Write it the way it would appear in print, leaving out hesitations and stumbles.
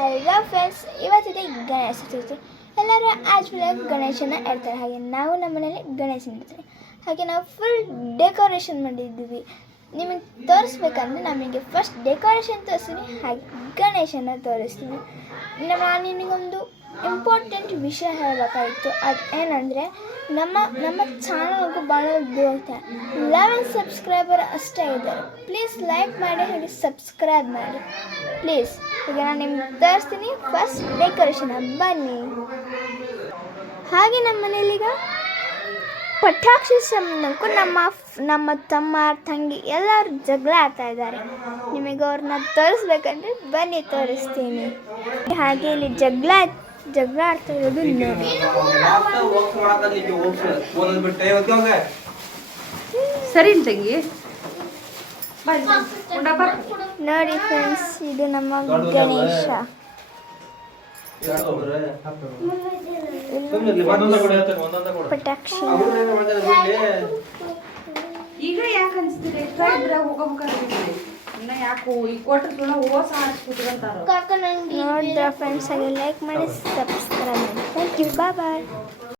Hello friends, ಇವತ್ತಿದೆ ಗಣೇಶ ಚತುರ್ಥಿ. ಎಲ್ಲರೂ ಆ್ಯಕ್ಚುಲಾಗಿ ಗಣೇಶನ ಇಡ್ತಾರೆ. ಹಾಗೆ ನಾವು ನಮ್ಮ ಮನೇಲಿ ಗಣೇಶನ ಇಡ್ತೀವಿ. ಹಾಗೆ ನಾವು ಫುಲ್ ಡೆಕೋರೇಷನ್ ಮಾಡಿದ್ದೀವಿ. ನಿಮಗೆ ತೋರಿಸ್ಬೇಕಂದ್ರೆ ನಮಗೆ ಫಸ್ಟ್ ಡೆಕೋರೇಷನ್ ತೋರಿಸ್ತೀನಿ, ಹಾಗೆ ಗಣೇಶನ ತೋರಿಸ್ತೀನಿ. ನಾನು ನಿಮಗೊಂದು ಇಂಪಾರ್ಟೆಂಟ್ ವಿಷಯ ಹೇಳಬೇಕಾಗಿತ್ತು. ಅದು ಏನಂದರೆ ನಮ್ಮ ಚಾನಲ್ಗೂ ಭಾಳ ದೂರ 11 ಸಬ್ಸ್ಕ್ರೈಬರ್ ಅಷ್ಟೇ ಇದ್ದಾರೆ. ಪ್ಲೀಸ್ ಲೈಕ್ ಮಾಡಿ ಹಾಗೆ ಸಬ್ಸ್ಕ್ರೈಬ್ ಮಾಡಿ ಪ್ಲೀಸ್. ಈಗ ನಾನು ನಿಮ್ಗೆ ತೋರಿಸ್ತೀನಿ ಫಸ್ಟ್ ಡೆಕೋರೇಷನ್. ಬನ್ನಿ. ಹಾಗೆ ನಮ್ಮ ಮನೇಲೀಗ ಪಟಾಕ್ಷಿ ಸಂಬಂಧಕ್ಕೂ ನಮ್ಮ ತಮ್ಮ ತಂಗಿ ಎಲ್ಲರೂ ಜಗಳ ಆಡ್ತಾ ಇದ್ದಾರೆ. ನಿಮಗೆ ಅವ್ರನ್ನ ತೋರಿಸ್ಬೇಕಂದ್ರೆ ಬನ್ನಿ ತೋರಿಸ್ತೀನಿ. ಹಾಗೆ ಇಲ್ಲಿ ಜಗಳ ಆಡ್ತಾ ಇರೋದು ಸರಿ ತಂಗಿ ನೋಡಿ ಫ್ರೆಂಡ್ಸ್, ಇದು ನಮ್ಮ ಗಣೇಶ. ಪಟಾಕ್ಷಿ ಈಗ ಯಾಕೆ ಅನ್ಸ್ತಿದೆ ಯಾಕೋ ಈ ಕೋಟದ ಓಸ ಹಾಕ್ಬಿಟ್ಟಿರಂತಾರ. ನೋಡಿದ್ರ ಫ್ರೆಂಡ್ಸ್, ಹಾಗೆ ಲೈಕ್ ಮಾಡಿ ಸಬ್ಸ್ಕ್ರೈಬ್ ಮಾಡಿ. Thank you. ಬಾಯ್.